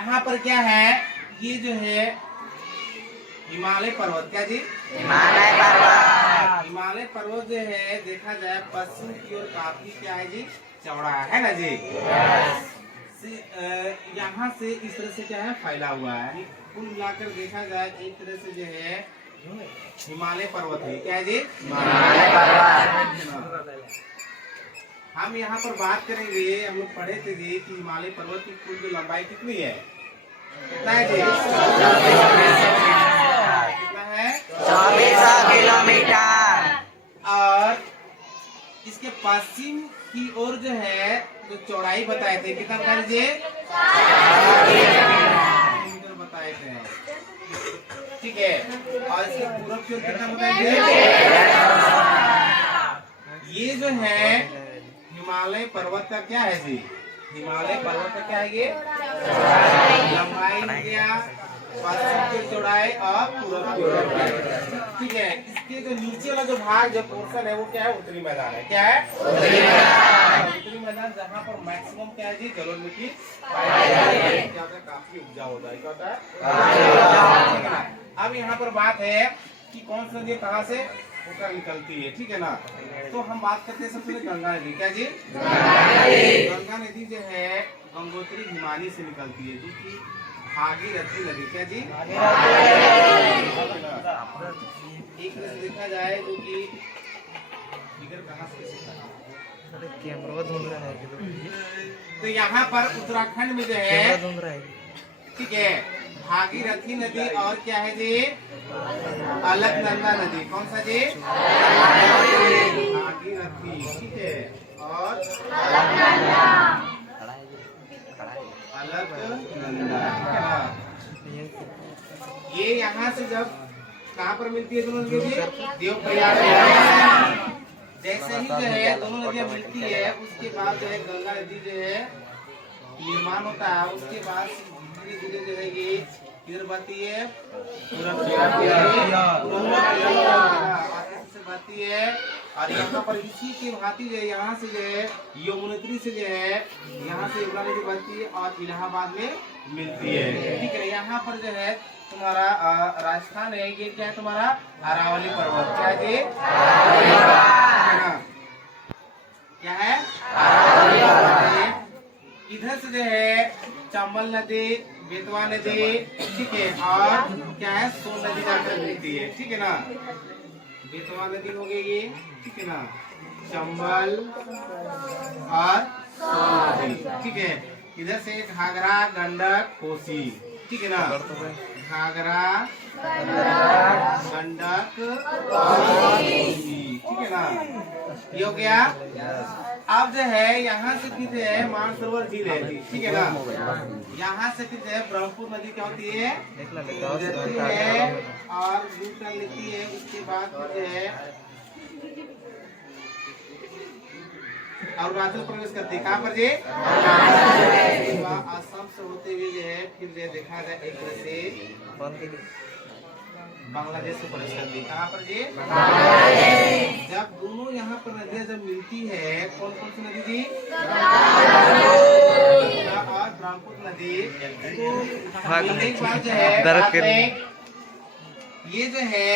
यहाँ पर क्या है, ये जो है हिमालय पर्वत, क्या जी? हिमालय पर्वत। हिमालय पर्वत जो है देखा जाए पश्चिम की ओर काफी क्या है जी, चौड़ा है ना जी। यहाँ से इस तरह से क्या है, फैला हुआ है। कुल मिलाकर देखा जाए एक तरह से जो है हिमालय पर्वत है, क्या है जी? हिमालय पर्वत। हम यहाँ पर बात करेंगे, हम लोग पढ़े थे जी कि हिमालय पर्वत की कुल जो लंबाई कितनी है, कितना है जी? कितना है? 2400 किलोमीटर। और इसके पश्चिम की ओर जो है जो चौड़ाई बताए थे, कितना बताए थे? 4 किलोमीटर बताए थे, ठीक है। और इसके पूरब की ओर कितना बताए थे? ये जो है हिमालय पर्वत का क्या है जी, हिमालय पर्वत का क्या है, ये लंबाई हो गया, पश्चिम की चौड़ाई और पूरब की ओर, ठीक है। इसके जो नीचे वाला जो भाग जो पोर्शन है वो क्या है, उत्तरी मैदान है, क्या है? उत्तरी मैदान, जहाँ पर मैक्सिमम क्या है जी, जलोढ़ मिट्टी क्या होता है, काफी उपजाऊ होता है, क्या होता है, ठीक है ना। अब यहाँ पर बात है कि कौन सी नदी कहाँ से होकर निकलती है, ठीक है ना। तो हम बात करते हैं सबसे पहले गंगा नदी, क्या जी? गंगा नदी जो है गंगोत्री हिमानी से निकलती है, जो कि भागीरथी नदी, क्या जी? एक तरह से देखा जाए जो कि फिगर कहाँ से कैमरा ढूंढ रहा है, तो यहाँ पर उत्तराखंड में जो है, ठीक है, भागीरथी नदी और क्या है जी, अलकनंदा नदी। कौन सा जी? भागीरथी, ठीक है, और अलकनंदा, ठीक है ना। ये यहाँ से जब कहाँ पर मिलती है दोनों नदियाँ जी, देवप्रयाग में। जैसे ही जो है दोनों नदियाँ मिलती है, उसके बाद जो है गंगा नदी जो है निर्माण होता है। उसके बाद धीरे धीरे जो है ये किधर बहती है, से बहती है। और यहाँ पर इसी की भांति जो है यहाँ से जो है यमुनोत्री से जो है यहाँ से यमुना नदी बहती है और इलाहाबाद में मिलती है, ठीक है। यहाँ पर जो है तुम्हारा राजस्थान है, ये क्या है तुम्हारा, अरावली पर्वत, क्या है जी? क्या है? इधर से जो है चंबल नदी, बेतवा नदी, ठीक है, और क्या है, सोन नदी जाकर मिलती है, ठीक है ना। बेतवा नदी हो गई ये, ठीक है ना, चंबल और सोन नदी, ठीक है। इधर से घाघरा, गंडक, कोसी, ठीक है ना, घाघरा, गंडक, कोसी, ठीक है ना, ये हो गया। अब जो है यहाँ से फिर जो है मानसरोवर झील है, ठीक है ना। यहाँ से फिर जो है ब्रह्मपुत्र नदी क्या होती है, गुजरती है और दूर कर लेती है। उसके बाद फिर जो है अरुणाचल प्रवेश करती है, कहाँ पर जी, असम से होते हुए जो है फिर जो देखा जाए एक तरह से बांग्लादेश से प्रवेश करती है, कहाँ पर जी, जब दोनों यहाँ पर नदियाँ जब मिलती है, कौन कौन सी नदी जी, और ब्रह्मपुत्र नदी, तो मिलने के बाद जो है बाद में ये जो है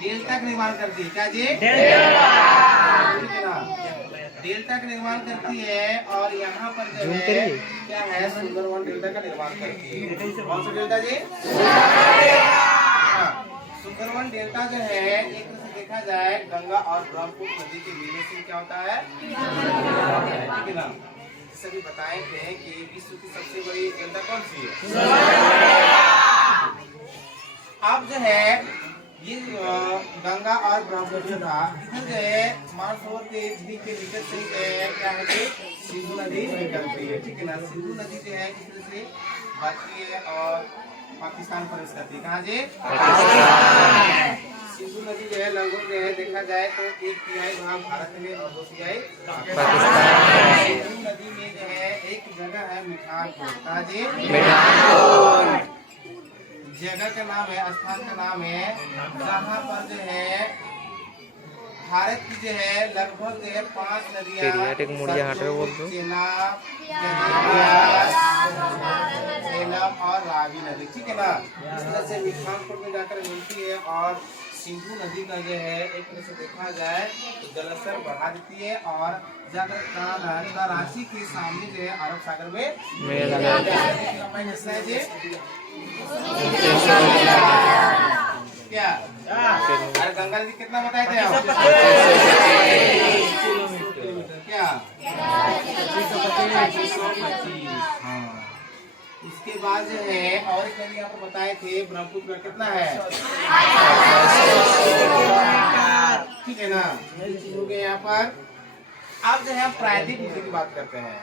डेल्टा का निर्माण करती है, क्या जी, डेल्टा का निर्माण करती है। और यहाँ पर जो है क्या है, सुंदरवन डेल्टा का निर्माण करती है। कौन सा डेल्टा जी, सुंदरवन डेल्टा जो है एक तरह से देखा जाए गंगा और ब्रह्मपुत्र नदी के मिलने से क्या होता है, ठीक है ना। सभी बताए थे कि विश्व की सबसे बड़ी डेल्टा कौन सी है। अब जो है ये गंगा और ब्रह्मपुत्र था, इधर जो है मानसरोवर के झील के निकट से क्या है कि सिंधु नदी निकलती है, ठीक है ना। सिंधु नदी जो है इस तरह से बहती है और पाकिस्तान प्रवेश करती है, कहाँ जी, सिंधु नदी जो है लगभग जो है देखा जाए तो 1/3 भाग भारत में और 2/3 पाकिस्तान। सिंधु नदी में जो है एक जगह है मिठानपुर, कहाँ जी, जगह का नाम है, स्थान का नाम है, जहाँ पर जो है भारत की जो है लगभग जो है 5 नदियां पीरियाडिक मुड़िया हट रहे बोल दो। चेनाब, झेलम और रावी नदी, ठीक है ना। इस तरह से मिठानपुर में जाकर मिलती है। और सिंधु नदी का जो है एक तरह से देखा जाए तो जलस्तर बढ़ा देती है और जाकर कराची के सामने जो है अरब सागर में मेल क्या अरे गंगा नदी कितना बताए थे आप? क्या 2525। हाँ, उसके बाद जो है और एक नदी यहाँ पर बताए थे ब्रह्मपुत्र का कितना है, ठीक है ना। हो गया यहाँ पर। अब जो है हम प्रायद्वीप नदी की बात करते हैं।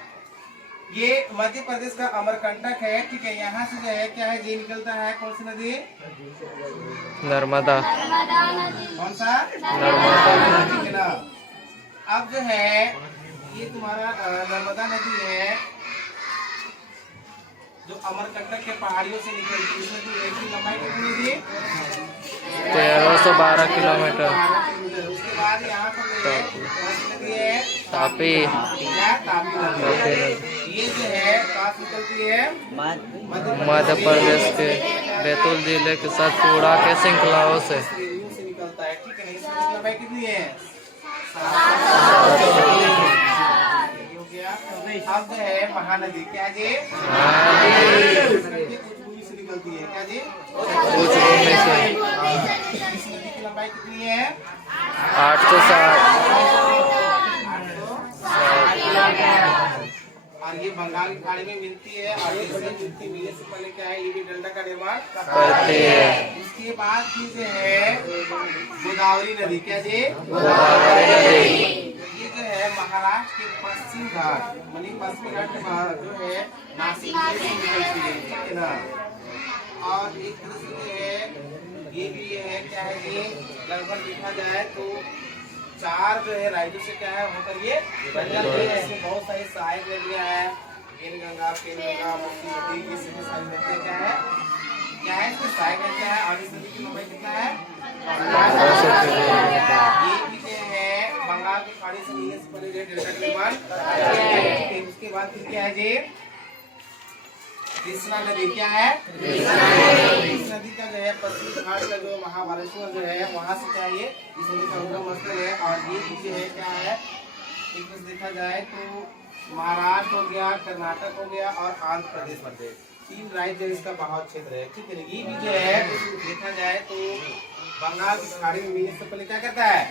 ये मध्य प्रदेश का अमरकंटक है, ठीक है। यहाँ से जो है क्या है, ये निकलता है कौन सी नदी, नर्मदा। कौन सा, नर्मदा, ठीक है ना। अब जो है ये तुम्हारा नर्मदा नदी है जो अमरकंटक के पहाड़ियों से निकलती है। इसमें की लंबाई कितनी थी, 1312 किलोमीटर। उसके बाद यहाँ पर नदी है तापी। तापी नदी। ये जो है कहाँ से निकलती है, मध्य प्रदेश के बैतूल जिले के सतपुड़ा के श्रृंखलाओं से निकलता है, ठीक है ना। इसमें लंबाई कितनी है, अब जो है महानदी क्या जी, उच्चभूमि से निकलती है, क्या जी, उच्चभूमि से। इस नदी की लंबाई कितनी है, 860। और ये बंगाल की खाड़ी में मिलती है। और इससे मिलती मिलने से पहले क्या है, ये भी डेल्टा का निर्माण करती है। इसके बाद की जो है गोदावरी नदी, क्या जी, गोदावरी नदी। ये जो है महाराष्ट्र के पश्चिम घाट मानी पश्चिमी घाट के बाहर जो है नासिक जिले से निकलती है, ठीक है ना। और एक तरह से जो है ये भी है क्या है, ये लगभग देखा जाए तो 4 जो है राज्यों से क्या है होकर ये बन जाती है। इसमें बहुत सारी सहायक नदियां हैं, पेनगंगा, मुक्ति नदी, ये सभी सारी नदियां क्या है इसमें सहायक नदियां है। और इस नदी की लंबाई कितना है, ये भी जो है बंगाल की खाड़ी से मिलने से पहले डेल्टा के निर्माण। उसके बाद फिर क्या है जी, कृष्णा नदी, क्या है, इस नदी का जो है पश्चिमी घाट का जो महाबलेश्वर जो है वहां से क्या है ये इस नदी का उद्गम स्थल है। और ये जो है क्या है, एक तरह से देखा जाए तो महाराष्ट्र हो गया, कर्नाटक हो गया और आंध्र प्रदेश मध्य 3 राज्य इसका बहाव क्षेत्र है, ठीक है। ये भी जो है देखा जाए तो बंगाल की खाड़ी में मिलने से पहले क्या करता है,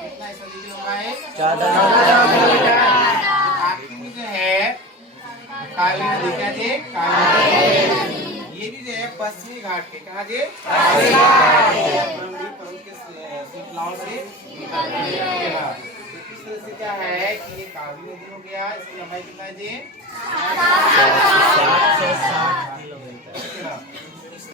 कितना इस नदी की लंबाई, 14 किलोमीटर। आखिर में जो है काली नदी, क्या जी, ये भी जो है पश्चिमी घाट के, कहा जी, पर्वत के श्रृंखलाओं से निकलती है। इस तरह से क्या है कि ये काली नदी हो गया, इसकी लंबाई कितना है जी,